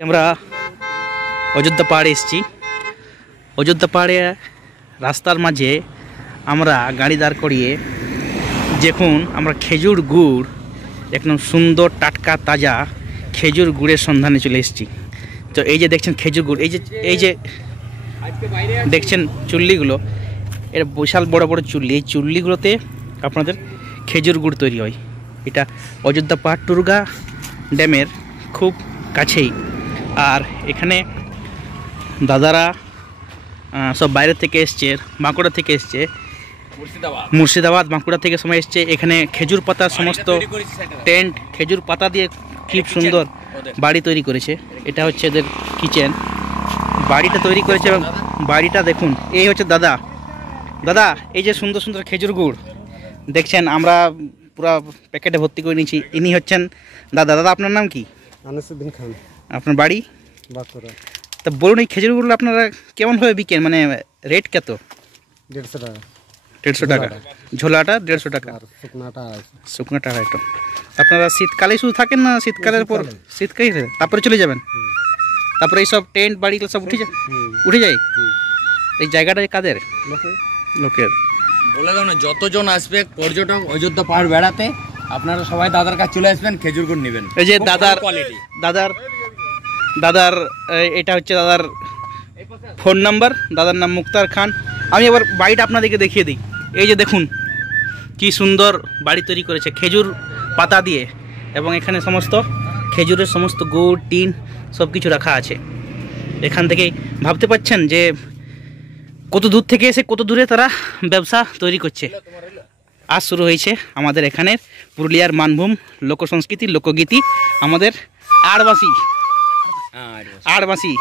আমরা অযোধ্যা পাহাড়ে এসেছি। অযোধ্যা পাহাড়ে রাস্তার মাঝে আমরা গাড়ি দাঁড় করিয়ে দেখুন আমরা খেজুর গুড় একদম সুন্দর টাটকা তাজা খেজুর গুড়ের সন্ধানে চলে এসেছি। তো এই যে দেখছেন খেজুর গুড়, এই যে দেখছেন চুল্লিগুলো, এর বিশাল বড় বড় চুল্লি। এই চুল্লিগুলোতে আপনাদের খেজুর গুড় তৈরি হয়। এটা অযোধ্যা পাহাড় টুরগা ড্যামের খুব কাছেই। আর এখানে দাদারা সব বাইরে থেকে এসছে, বাঁকুড়া থেকে এসছে, মুর্শিদাবাদ বাঁকুড়া থেকে সময় এসছে। এখানে খেজুর পাতার সমস্ত টেন্ট খেজুর পাতা দিয়ে খুব সুন্দর বাড়ি তৈরি করেছে। এটা হচ্ছে এদের কিচেন, বাড়িটা তৈরি করেছে। এবং বাড়িটা দেখুন, এই হচ্ছে দাদা। দাদা এই যে সুন্দর সুন্দর খেজুর গুড় দেখছেন, আমরা পুরো প্যাকেটে ভর্তি করে নিয়েছি। ইনি হচ্ছেন দাদা। দাদা আপনার নাম কি? আনিসউদ্দিন খান। আপনার বাড়ি বাঁকুড়া। তা বলুন, এই খেজুরগুলো আপনারা কেমনভাবে বিকেন, মানে রেট কত? 150 টাকা। 150 টাকা ঝোলাটা, 150 টাকা আর শুকনাটা 250। শুকনোটা 250। আপনারা শীতকালে শুধু থাকেন না শীতকালের পর? শীতকালে তারপরে চলে যাবেন। তারপরে এইসব টেন্ট বাড়িগুলো সব উঠে যায়। এই জায়গাটা কাদের? লোকের। বলে দাও না, যতজন আসবে পর্যটক অযোধ্যা পাহাড় বেড়াতে, আপনারা সবাই দাদার কাছে চলে আসবেন, খেজুর গুড় নেবেন। এই যে দাদার এটা হচ্ছে দাদার ফোন নাম্বার। দাদার নাম মুক্তার খান। আমি এবার বাড়িটা আপনাদেরকে দেখিয়ে দিই। এই যে দেখুন কি সুন্দর বাড়ি তৈরি করেছে খেজুর পাতা দিয়ে, এবং এখানে সমস্ত খেজুরের সমস্ত গুড় টিন সব কিছু রাখা আছে। এখান থেকেই ভাবতে পারছেন যে কত দূর থেকে এসে কত দূরে তারা ব্যবসা তৈরি করছে। আজ শুরু হয়েছে আমাদের এখানের পুরুলিয়ার মানভূম লোকসংস্কৃতি লোকগীতি, আমাদের আড়বাসী